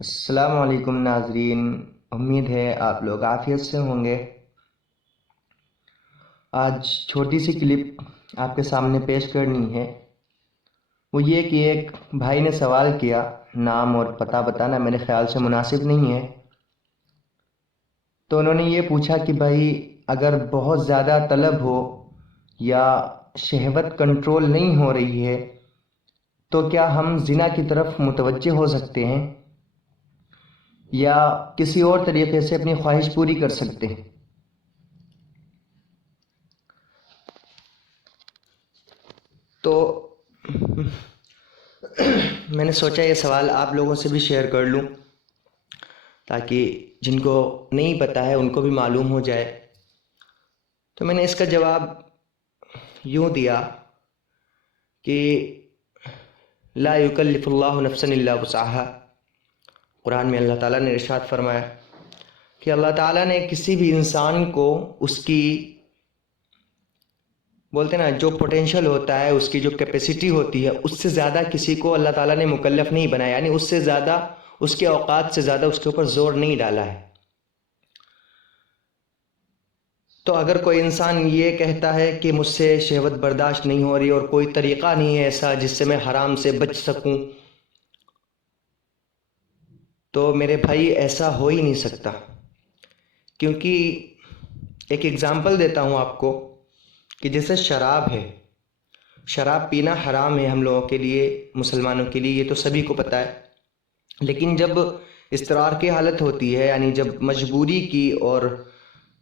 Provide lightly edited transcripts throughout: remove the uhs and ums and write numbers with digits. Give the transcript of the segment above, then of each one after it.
السلام علیکم ناظرین، امید ہے آپ لوگ عافیت سے ہوں گے۔ آج چھوٹی سی کلپ آپ کے سامنے پیش کرنی ہے۔ وہ یہ کہ ایک بھائی نے سوال کیا، نام اور پتہ بتانا میرے خیال سے مناسب نہیں ہے۔ تو انہوں نے یہ پوچھا کہ بھائی اگر بہت زیادہ طلب ہو یا شہوت کنٹرول نہیں ہو رہی ہے تو کیا ہم زنا کی طرف متوجہ ہو سکتے ہیں یا کسی اور طریقے سے اپنی خواہش پوری کر سکتے ہیں؟ تو میں نے سوچا یہ سوال آپ لوگوں سے بھی شیئر کر لوں تاکہ جن کو نہیں پتہ ہے ان کو بھی معلوم ہو جائے۔ تو میں نے اس کا جواب یوں دیا کہ لا یکلف اللہ نفسا الا وسعها۔ قرآن میں اللہ تعالیٰ نے ارشاد فرمایا کہ اللہ تعالیٰ نے کسی بھی انسان کو اس کی بولتے نا جو پوٹینشل ہوتا ہے، اس کی جو کیپیسٹی ہوتی ہے، اس سے زیادہ کسی کو اللہ تعالیٰ نے مکلف نہیں بنایا، یعنی اس سے زیادہ، اس کے اوقات سے زیادہ اس کے اوپر زور نہیں ڈالا ہے۔ تو اگر کوئی انسان یہ کہتا ہے کہ مجھ سے شہوت برداشت نہیں ہو رہی اور کوئی طریقہ نہیں ہے ایسا جس سے میں حرام سے بچ سکوں، تو میرے بھائی ایسا ہو ہی نہیں سکتا۔ کیونکہ ایک ایگزامپل دیتا ہوں آپ کو کہ جیسے شراب ہے، شراب پینا حرام ہے ہم لوگوں کے لیے، مسلمانوں کے لیے، یہ تو سبھی کو پتہ ہے۔ لیکن جب اضطرار کی حالت ہوتی ہے، یعنی جب مجبوری کی اور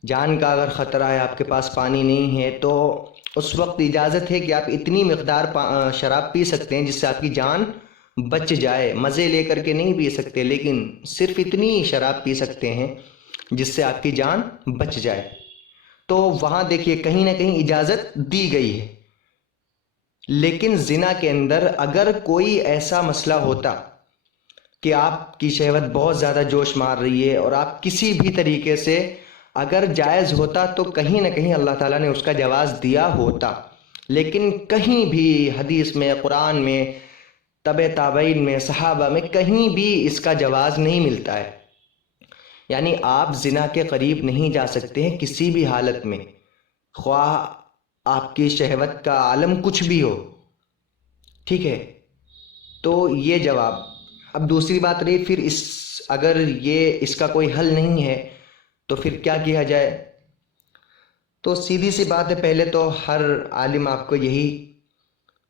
جان کا اگر خطرہ ہے، آپ کے پاس پانی نہیں ہے، تو اس وقت اجازت ہے کہ آپ اتنی مقدار شراب پی سکتے ہیں جس سے آپ کی جان بچ جائے۔ مزے لے کر کے نہیں پی سکتے، لیکن صرف اتنی شراب پی سکتے ہیں جس سے آپ کی جان بچ جائے۔ تو وہاں دیکھیے کہیں نہ کہیں اجازت دی گئی ہے۔ لیکن زنا کے اندر اگر کوئی ایسا مسئلہ ہوتا کہ آپ کی شہوت بہت زیادہ جوش مار رہی ہے اور آپ کسی بھی طریقے سے اگر جائز ہوتا تو کہیں نہ کہیں اللہ تعالیٰ نے اس کا جواز دیا ہوتا، لیکن کہیں بھی حدیث میں، قرآن میں، تبع تابعین میں، صحابہ میں کہیں بھی اس کا جواز نہیں ملتا ہے۔ یعنی آپ زنا کے قریب نہیں جا سکتے ہیں کسی بھی حالت میں، خواہ آپ کی شہوت کا عالم کچھ بھی ہو، ٹھیک ہے؟ تو یہ جواب۔ اب دوسری بات رہی پھر اگر اس کا کوئی حل نہیں ہے تو پھر کیا کیا جائے؟ تو سیدھی سی بات ہے، پہلے تو ہر عالم آپ کو یہی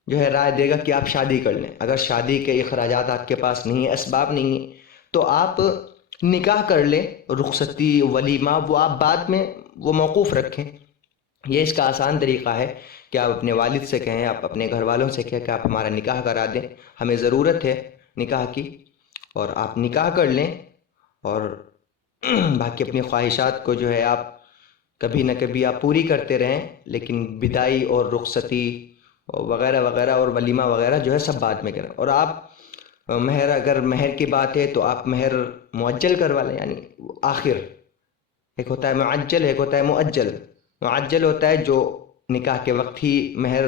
جو ہے رائے دے گا کہ آپ شادی کر لیں۔ اگر شادی کے اخراجات آپ کے پاس نہیں ہیں، اسباب نہیں ہیں، تو آپ نکاح کر لیں۔ رخصتی، ولیمہ، وہ آپ بعد میں وہ موقوف رکھیں۔ یہ اس کا آسان طریقہ ہے کہ آپ اپنے والد سے کہیں، آپ اپنے گھر والوں سے کہیں کہ آپ ہمارا نکاح کرا دیں، ہمیں ضرورت ہے نکاح کی، اور آپ نکاح کر لیں، اور باقی اپنی خواہشات کو جو ہے آپ کبھی نہ کبھی آپ پوری کرتے رہیں، لیکن بدائی اور رخصتی وغیرہ وغیرہ اور ولیمہ وغیرہ جو ہے سب بعد میں کریں۔ اور آپ مہر، اگر مہر کی بات ہے تو آپ مہر معجل کروا لیں، یعنی آخر، ایک ہوتا ہے معجل، ایک ہوتا ہے مؤجل۔ معجل ہوتا ہے جو نکاح کے وقت ہی مہر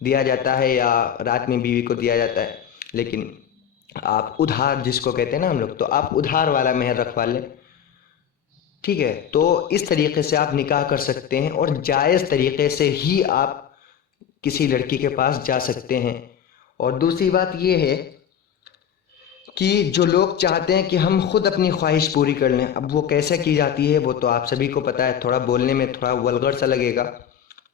دیا جاتا ہے یا رات میں بیوی کو دیا جاتا ہے، لیکن آپ ادھار جس کو کہتے ہیں نا ہم لوگ، تو آپ ادھار والا مہر رکھوا لیں، ٹھیک ہے؟ تو اس طریقے سے آپ نکاح کر سکتے ہیں اور جائز طریقے سے ہی آپ کسی لڑکی کے پاس جا سکتے ہیں۔ اور دوسری بات یہ ہے کہ جو لوگ چاہتے ہیں کہ ہم خود اپنی خواہش پوری کر لیں، اب وہ کیسے کی جاتی ہے وہ تو آپ سبھی کو پتہ ہے، تھوڑا بولنے میں تھوڑا ولگر سا لگے گا،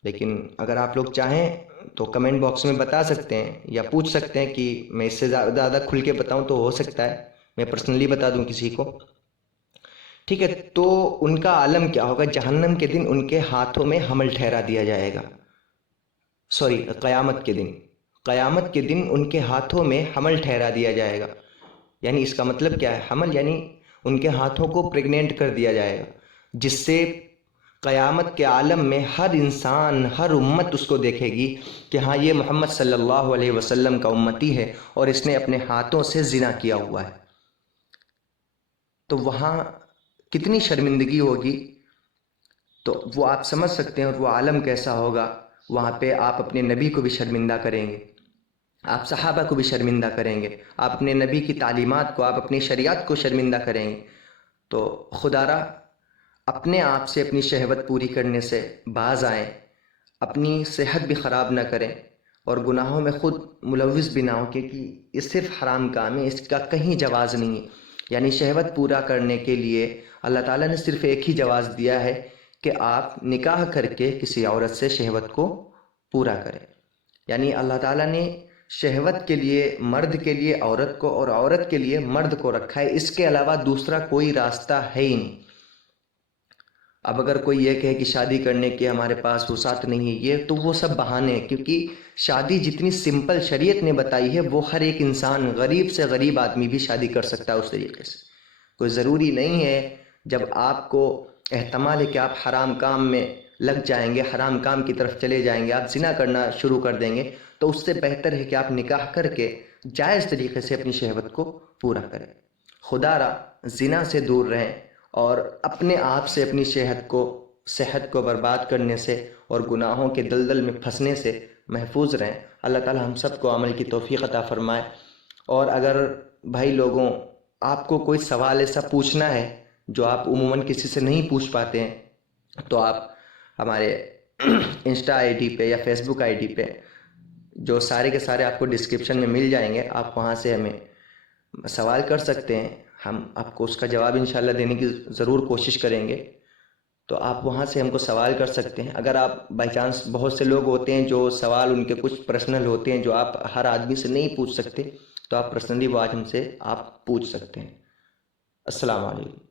لیکن اگر آپ لوگ چاہیں تو کمنٹ باکس میں بتا سکتے ہیں یا پوچھ سکتے ہیں کہ میں اس سے زیادہ کھل کے بتاؤں تو ہو سکتا ہے میں پرسنلی بتا دوں کسی کو، ٹھیک ہے؟ تو ان کا عالم کیا ہوگا؟ جہنم کے دن ان کے ہاتھوں میں حمل ٹھہرا دیا جائے گا، سوری، قیامت کے دن، قیامت کے دن ان کے ہاتھوں میں حمل ٹھہرا دیا جائے گا۔ یعنی اس کا مطلب کیا ہے؟ حمل یعنی ان کے ہاتھوں کو پریگنینٹ کر دیا جائے گا، جس سے قیامت کے عالم میں ہر انسان، ہر امت اس کو دیکھے گی کہ ہاں یہ محمد صلی اللہ علیہ وسلم کا امتی ہے اور اس نے اپنے ہاتھوں سے زنا کیا ہوا ہے۔ تو وہاں کتنی شرمندگی ہوگی، تو وہ آپ سمجھ سکتے ہیں، اور وہ عالم کیسا ہوگا، وہاں پہ آپ اپنے نبی کو بھی شرمندہ کریں گے۔ آپ صحابہ کو بھی شرمندہ کریں گے، آپ اپنے نبی کی تعلیمات کو، آپ اپنی شریعت کو شرمندہ کریں گے، تو خدا را اپنے آپ سے اپنی شہوت پوری کرنے سے باز آئیں، اپنی صحت بھی خراب نہ کریں اور گناہوں میں خود ملوث بھی نہ ہوں، کیونکہ یہ صرف حرام کام ہے، اس کا کہیں جواز نہیں ہے۔ یعنی شہوت پورا کرنے کے لیے اللہ تعالیٰ نے صرف ایک ہی جواز دیا ہے کہ آپ نکاح کر کے کسی عورت سے شہوت کو پورا کریں۔ یعنی اللہ تعالیٰ نے شہوت کے لیے مرد کے لیے عورت کو اور عورت کے لیے مرد کو رکھا ہے، اس کے علاوہ دوسرا کوئی راستہ ہے ہی نہیں۔ اب اگر کوئی یہ کہے کہ شادی کرنے کے ہمارے پاس وسعت نہیں ہے، یہ تو وہ سب بہانے ہیں، کیونکہ شادی جتنی سمپل شریعت نے بتائی ہے وہ ہر ایک انسان، غریب سے غریب آدمی بھی شادی کر سکتا ہے اس طریقے سے۔ کوئی ضروری نہیں ہے جب آپ کو احتمال ہے کہ آپ حرام کام میں لگ جائیں گے، حرام کام کی طرف چلے جائیں گے، آپ زنا کرنا شروع کر دیں گے، تو اس سے بہتر ہے کہ آپ نکاح کر کے جائز طریقے سے اپنی شہوت کو پورا کریں۔ خدا را زنا سے دور رہیں اور اپنے آپ سے اپنی صحت کو برباد کرنے سے اور گناہوں کے دلدل میں پھنسنے سے محفوظ رہیں۔ اللہ تعالی ہم سب کو عمل کی توفیق عطا فرمائے۔ اور اگر بھائی لوگوں آپ کو کوئی سوال ایسا پوچھنا ہے جو آپ عموماً کسی سے نہیں پوچھ پاتے ہیں، تو آپ ہمارے انسٹا آئی ڈی پہ یا فیس بک آئی ڈی پہ، جو سارے کے سارے آپ کو ڈسکرپشن میں مل جائیں گے، آپ وہاں سے ہمیں سوال کر سکتے ہیں، ہم آپ کو اس کا جواب انشاءاللہ دینے کی ضرور کوشش کریں گے۔ تو آپ وہاں سے ہم کو سوال کر سکتے ہیں۔ اگر آپ بائی چانس، بہت سے لوگ ہوتے ہیں جو سوال ان کے کچھ پرسنل ہوتے ہیں جو آپ ہر آدمی سے نہیں پوچھ سکتے، تو آپ پرسنلی وہ آج ہم سے آپ پوچھ سکتے ہیں۔ السلام علیکم۔